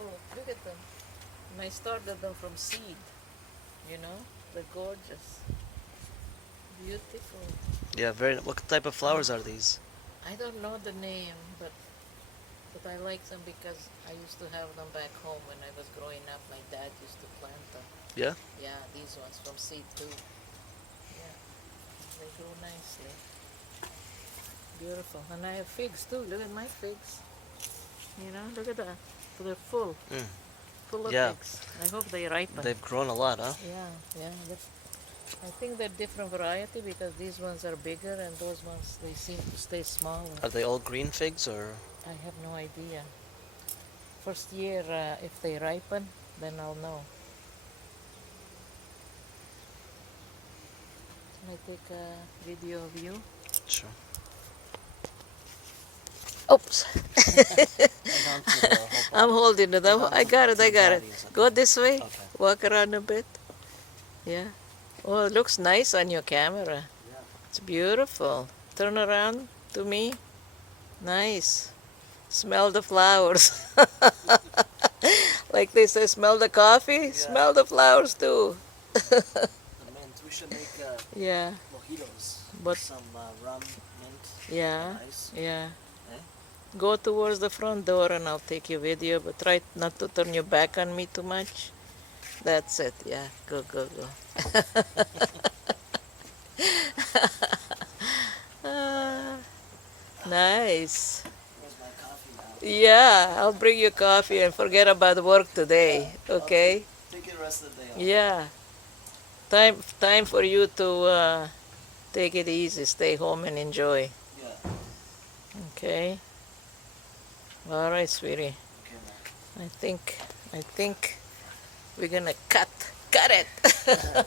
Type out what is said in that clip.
beautiful. Look at them. And I started them from seed. You know, they're gorgeous, beautiful. Yeah, very. What type of flowers are these? I don't know the name, but I like them because I used to have them back home when I was growing up. My dad used to plant them. Yeah. Yeah, these ones from seed too. Yeah, they grow nicely. Beautiful. And I have figs too. Look at my figs. You know, look at that. They're full, Mm. full of Yeah. figs. I hope they ripen. They've grown a lot, huh? Yeah, yeah. I think they're different variety because these ones are bigger and those ones they seem to stay smaller. Are they all green figs or? I have no idea. First year, if they ripen, then I'll know. Can I take a video of you? Sure. Oops. I'm holding it. I got it. I got it. Go this way. Okay. Walk around a bit. Yeah. Oh, it looks nice on your camera. Yeah. It's beautiful. Turn around to me. Nice. Smell the flowers. Like they say, smell the coffee. Smell the flowers too. The mint. We should make Yeah. mojitos. But Some rum, mint, yeah, ice. yeah. Eh? Go towards the front door and I'll take your video, but try not to turn your back on me too much. That's it. Yeah. Go, go, go. Ah, nice. Where's my coffee now? Yeah, I'll bring you coffee and forget about work today. Okay? Take the rest of the day off. Yeah. Time for you to take it easy, stay home and enjoy. Yeah. Okay? All right, sweetie. Okay, man. I think we're gonna cut it.